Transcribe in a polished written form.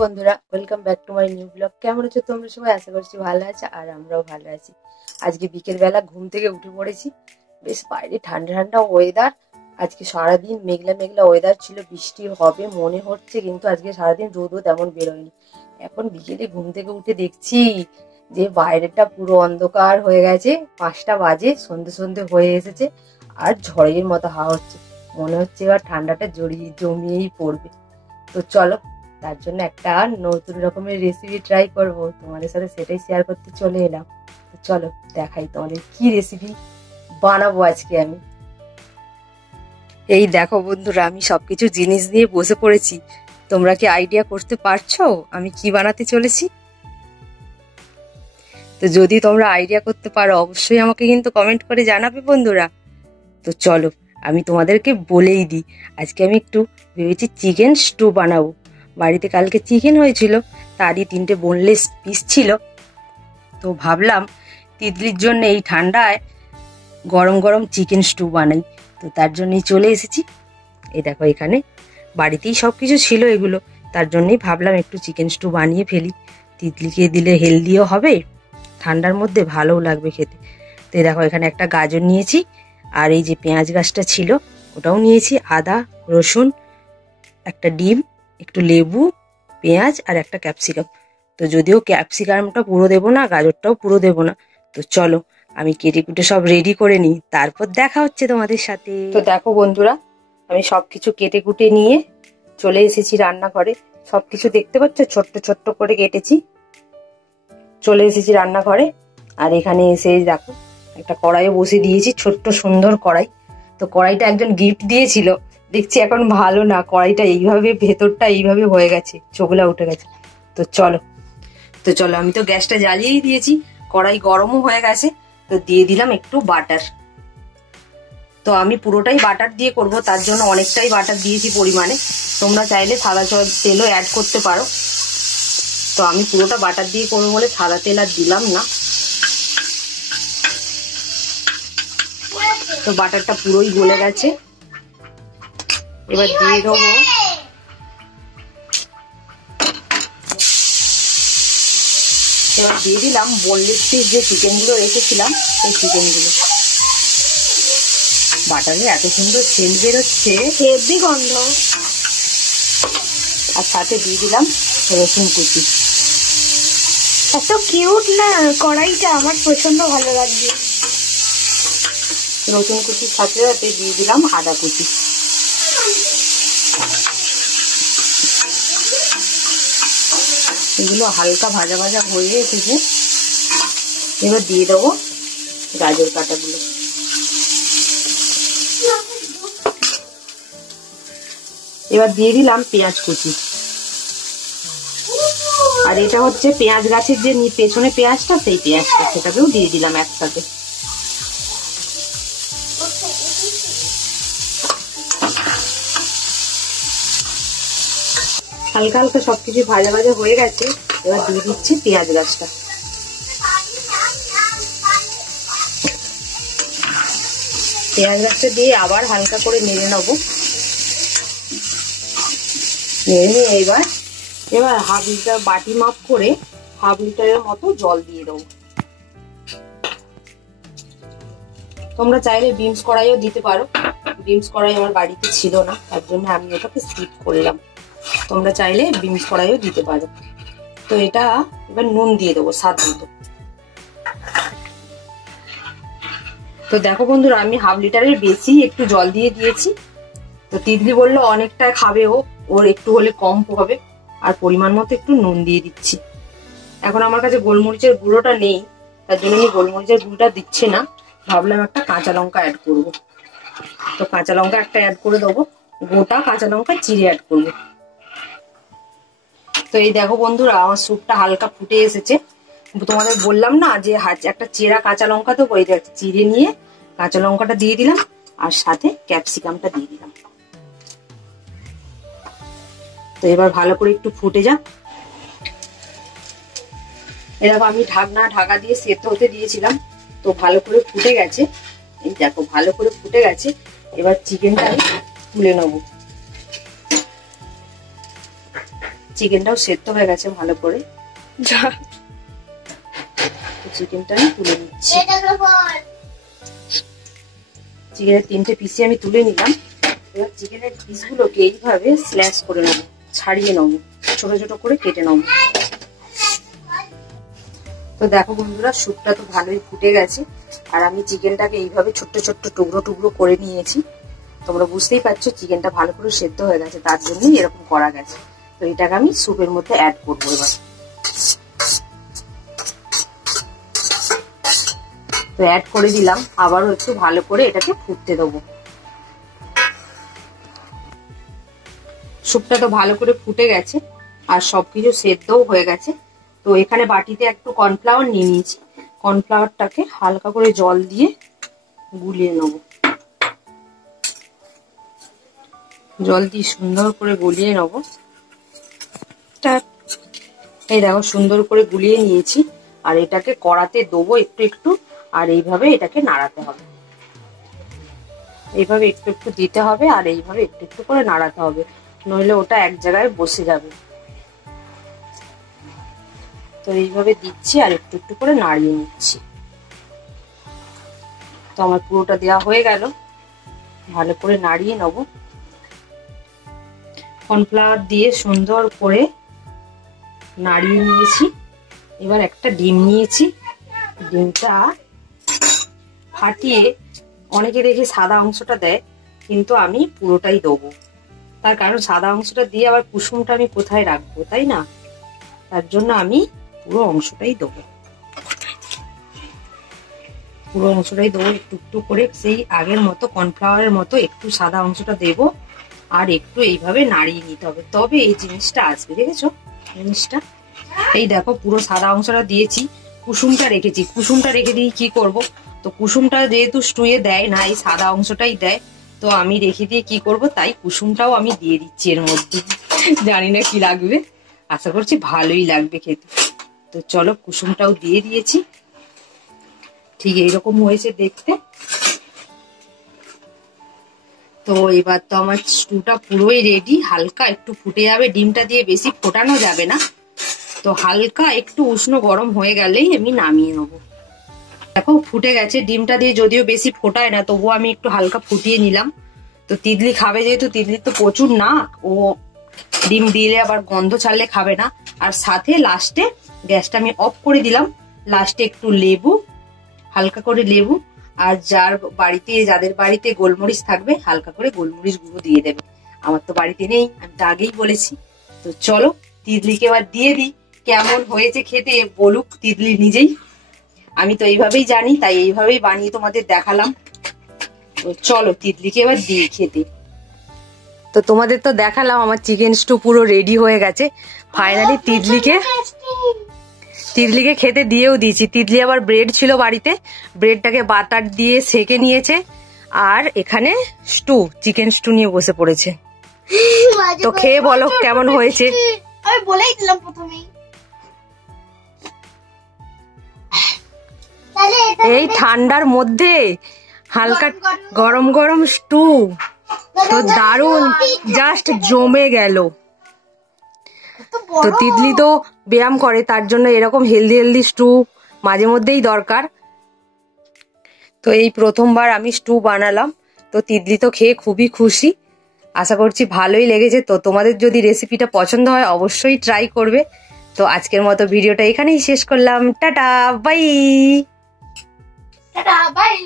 বন্ধুরা, welcome back to my new blog. কেমন আছো তোমরা সবাই? আশা করছি ভালো আছো, আর আমরাও ভালো আছি। আজকে বিকেল বেলা ঘুম থেকে উঠে পড়েছি। বেশ বাইরে ঠান্ডা ঠান্ডা ওয়েদার। আজকে সারাদিন মেঘলা মেঘলা ওয়েদার ছিল, বৃষ্টি হবে মনে হচ্ছে, কিন্তু আজকে সারাদিন রোদও তেমন বেরোয়নি। এখন বিকেলে ঘুম থেকে উঠে দেখছি যে বাইরেটা পুরো অন্ধকার হয়ে গেছে। 5টা বাজে, সন্ধে সন্ধে হয়ে এসেছে, আর ঝড়ের মতো হাওয়া হচ্ছে। মনে হচ্ছে এবার ঠান্ডাটা জমিয়েই পড়বে। তো চলো, তার জন্য একটা নতুন রকমের রেসিপি ট্রাই করব, তোমাদের সাথে সেটাই শেয়ার করতে চলে এলাম। তো চলো দেখাই তোমাদের কি রেসিপি বানাবো আজকে আমি। এই দেখো বন্ধুরা, আমি সবকিছু জিনিস দিয়ে বসে পড়েছি। তোমরা কি আইডিয়া করতে পারছো আমি কি বানাতে চলেছি? তো যদি তোমরা আইডিয়া করতে পারো অবশ্যই আমাকে কিন্তু কমেন্ট করে জানাবে বন্ধুরা। তো চলো আমি তোমাদেরকে বলেই দিই। আজকে আমি একটু ভেবেছি চিকেন স্টু বানাবো। বাড়িতে কালকে চিকেন হয়েছিল, তারই 3টে বোনলেস পিস ছিল। তো ভাবলাম তিতলির জন্য এই ঠান্ডায় গরম গরম চিকেন স্টু বানাই। তো তার জন্যই চলে এসেছি। এই দেখো এখানে বাড়িতেই সব কিছু ছিল এগুলো, তার জন্যই ভাবলাম একটু চিকেন স্টু বানিয়ে ফেলি। তিতলিকে দিলে হেলদিও হবে, ঠান্ডার মধ্যে ভালোও লাগবে খেতে। তো এই দেখো এখানে একটা গাজর নিয়েছি, আর এই যে পেঁয়াজ গাছটা ছিল ওটাও নিয়েছি, আদা রসুন, একটা ডিম, একটু লেবু, পেঁয়াজ আর একটা ক্যাপসিকাম। তো যদিও ক্যাপসিকামটা পুরো দেবো না, গাজরটাও পুরো দেবো না। তো চলো আমি কেটে কুটে সব রেডি করে নিই, তারপর দেখা হচ্ছে তোমাদের সাথে। তো দেখো বন্ধুরা, আমি সবকিছু কেটে কুটে নিয়ে চলে এসেছি রান্নাঘরে। সবকিছু দেখতে পাচ্ছ ছোট্ট ছোট্ট করে কেটেছি। চলে এসেছি রান্নাঘরে, আর এখানে এসে দেখো একটা কড়াইও বসে দিয়েছি, ছোট্ট সুন্দর কড়াই। তো কড়াইটা একজন গিফট দিয়েছিল, দেখছি এখন ভালো না, কড়াইটা এইভাবে ভেতরটা এইভাবে হয়ে গেছে, চোখলা উঠে গেছে। তো চলো আমি তো গ্যাসটা জ্বালিয়েই দিয়েছি, কড়াই গরমও হয়ে গেছে। তো দিয়ে দিলাম একটু বাটার। তো আমি পুরোটাই বাটার দিয়ে করব, তার জন্য অনেকটাই বাটার দিয়েছি পরিমাণে। তোমরা চাইলে সাদা তেলও অ্যাড করতে পারো। তো আমি পুরোটা বাটার দিয়ে করবো বলে সাদা তেল আর দিলাম না। তো বাটারটা পুরোই গলে গেছে। এবার দিয়ে দেবো দিলাম বোনলেস পিস যে চিকেনগুলো রেখেছিলাম, সেই চিকেনগুলো। বাটারে এত সুন্দর সেন্ট বেরোচ্ছে, হেভি গন্ধ। আর সাথে দিয়ে দিলাম রসুন কুচি। এত কিউট না কড়াইটা, আমার প্রচন্ড ভালো লাগছে। রসুন কুচির সাথে সাথে দিয়ে দিলাম আদা কুচি। এগুলো হালকা ভাজা ভাজা হয়ে এসেছে। এবার দিয়ে দেবো গাজর কাটাগুলো। এবার দিয়ে দিলাম পেঁয়াজ কুচি। আর এটা হচ্ছে পেঁয়াজ গাছের যে পেছনে পেঁয়াজটা, সেই পেঁয়াজটা, সেটাকেও দিয়ে দিলাম একসাথে। হালকা হালকা সবকিছু ভাজা ভাজা হয়ে গেছে। এবার দিয়ে দিচ্ছি পেঁয়াজ গাছটা। পেঁয়াজ গাছটা দিয়ে আবার হালকা করে নেড়ে নেবো। নেড়ে নিয়ে এবার হাফ লিটার বাটি মাপ করে হাফ লিটারের মতো জল দিয়ে দেবো। তোমরা চাইলে বিমস কড়াইও দিতে পারো। বিমস কড়াই আমার বাড়িতে ছিল না, তার জন্য আমি ওটাকে স্কিপ করলাম। তোমরা চাইলে বিমস কড়াইও দিতে পারো। তো এটা এবার নুন দিয়ে দেবো স্বাদ মতো। তো দেখো বন্ধুরা, আমি হাফ লিটারের বেশি একটু জল দিয়ে দিয়েছি। তো তিতলি বললো অনেকটা খাবে ওর একটু হলে কম হবে, আর পরিমাণ মতো একটু নুন দিয়ে দিচ্ছি। এখন আমার কাছে গোলমরিচের গুঁড়োটা নেই, তার জন্য আমি গোলমরিচের গুঁড়োটা দিচ্ছি না। ভাবলাম একটা কাঁচা লঙ্কা অ্যাড করবো। তো কাঁচা লঙ্কা একটা অ্যাড করে দেবো, গোটা কাঁচা লঙ্কা চিড়ে অ্যাড করবো। তো এই দেখো বন্ধুরা, আমার স্যুপটা হালকা ফুটে এসেছে। তোমাদের বললাম না যে একটা চেরা কাঁচা লঙ্কা দেবো, এই চিড়ে নিয়ে কাঁচা লঙ্কাটা দিয়ে দিলাম, আর সাথে ক্যাপসিকামটা দিয়ে দিলাম। তো এবার ভালো করে একটু ফুটে যাক। এরকম আমি ঢাকা দিয়ে সেদ্ধ হতে দিয়েছিলাম। তো ভালো করে ফুটে গেছে, এই দেখো ভালো করে ফুটে গেছে। এবার চিকেনটা আমি তুলে নেবো। চিকেনটাও সেদ্ধ হয়ে গেছে ভালো করে। চিকেনটা আমি তুলে নিচ্ছি। চিকেনের 3টে পিসি আমি তুলে নিলাম। এবার চিকেনের পিসগুলোকে এইভাবে স্ল্যাশ করে নেবো, ছাড়িয়ে নেবো, ছোট ছোট করে কেটে নেবো। তো দেখো বন্ধুরা, স্যুপটা তো ভালোই ফুটে গেছে। আর আমি চিকেনটাকে এইভাবে ছোট্ট ছোট্ট টুকরো টুকরো করে নিয়েছি। তোমরা বুঝতেই পারছো চিকেনটা ভালো করে সেদ্ধ হয়ে গেছে, তার জন্যই এরকম করা গেছে। তো এটাকে আমি স্যুপের মধ্যে অ্যাড করবো এবার। তো অ্যাড করে দিলাম, আবারও একটু ভালো করে এটাকে ফুটতে দেবো। স্যুপটা তো ভালো করে ফুটে গেছে আর সবকিছু সেদ্ধও হয়ে গেছে। তো এখানে বাটিতে একটু কর্নফ্লাওয়ার নিয়ে নিয়েছি। কর্নফ্লাওয়ারটাকে হালকা করে জল দিয়ে গুলিয়ে নেব। জল দিয়ে সুন্দর করে গুলিয়ে নেব। এই দেখো সুন্দর করে গুলিয়ে নিয়েছি। আর এটাকে কড়াতে দেবো একটু একটু, আর এইভাবে এটাকে নাড়াতে হবে। এইভাবে একটু একটু দিতে হবে আর এইভাবে একটু একটু করে নাড়াতে হবে, নইলে ওটা এক জায়গায় বসে যাবে। তো এইভাবে দিচ্ছি আর একটু একটু করে নাড়িয়ে নিচ্ছি। তো আমার পুরোটা দেওয়া হয়ে গেল, ভালো করে নাড়িয়ে নেব। কর্নফ্লাওয়ার দিয়ে সুন্দর করে নাড়িয়ে নিয়েছি। এবার একটা ডিম নিয়েছি, ডিমটা ফাটিয়ে, অনেকে দেখে সাদা অংশটা দেয়, কিন্তু আমি পুরোটাই দেবো। তার কারণ সাদা অংশটা দিয়ে আবার কুসুমটা আমি কোথায় রাখবো, তাই না? তার জন্য আমি পুরো অংশটাই দেবো। পুরো অংশটাই দেবো একটু একটু করে, সেই আগের মতো কর্নফ্লাওয়ারের মতো একটু সাদা অংশটা দেবো আর একটু এইভাবে নাড়িয়ে নিতে হবে, তবে এই জিনিসটা আসবে। দেখেছো জিনিসটা? এই দেখো পুরো সাদা অংশটা দিয়েছি, কুসুমটা রেখেছি। কুসুমটা রেখে দিয়ে কি করব? তো কুসুমটা যেহেতু স্টুয়ে দেয় না, এই সাদা অংশটাই দেয়, তো আমি রেখে দিয়ে কি করব, তাই কুসুমটাও আমি দিয়ে দিচ্ছি এর মধ্যে। জানি না কি লাগবে, আশা করছি ভালোই লাগবে খেতে। তো চলো কুসুমটাও দিয়ে দিয়েছি। ঠিক এইরকম হয়েছে দেখতে। তো এবার তো আমার স্টুটা পুরোই রেডি। হালকা একটু ফুটে যাবে, ডিমটা দিয়ে বেশি ফোটানো যাবে না। তো হালকা একটু উষ্ণ গরম হয়ে গেলেই আমি নামিয়ে নেবো। দেখো ফুটে গেছে, ডিমটা দিয়ে যদিও বেশি ফোটায় না, তবুও আমি একটু হালকা ফুটিয়ে নিলাম। তো তিতলি খাবে যেহেতু, তিতলি তো প্রচুর না, ও ডিম দিলে আবার গন্ধ ছাড়লে খাবে না। আর সাথে লাস্টে গ্যাসটা আমি অফ করে দিলাম। লাস্টে একটু লেবু, হালকা করে লেবু, আর যাদের বাড়িতে গোলমরিচ থাকবে হালকা করে গোলমরিচ গুঁড়ো দিয়ে দেবে। আমার তো বাড়িতে নেই, আমি তো আগেই বলেছি। তো চলো তিতলিকে এবার দিয়ে দিই। কেমন হয়েছে খেতে বলুক তিতলি নিজেই। আমি তো এইভাবেই জানি, তাই এইভাবেই বানিয়ে তোমাদের দেখালাম। তো চলো তিতলিকে এবার দিই খেতে। তো তোমাদের তো দেখালাম আমার চিকেন স্টু পুরো রেডি হয়ে গেছে। ফাইনালি তিতলিকে খেতে দিয়েও দিয়েছি। তিতলি আবার ব্রেড ছিল বাড়িতে, ব্রেডটাকে বাটার দিয়ে সেকে নিয়েছে। আর এখানে চিকেন স্টু নিয়ে বসে পড়েছে। তো খেয়ে বলো কেমন হয়েছে। আমি বলেই দিলাম প্রথমেই। এই ঠান্ডার মধ্যে হালকা গরম গরম স্টু তো দারুণ, জাস্ট জমে গেল। তো তিতলি তো ব্যায়াম করে, তার জন্য এরকম হেলদি স্টু মাঝে মধ্যেই দরকার। তো এই প্রথমবার আমি স্টু বানালাম। তো তিতলি তো খেয়ে খুবই খুশি, আশা করছি ভালোই লেগেছে। তো তোমাদের যদি রেসিপিটা পছন্দ হয় অবশ্যই ট্রাই করবে। তো আজকের মতো ভিডিওটা এখানেই শেষ করলাম। Tata bye. Tata bye.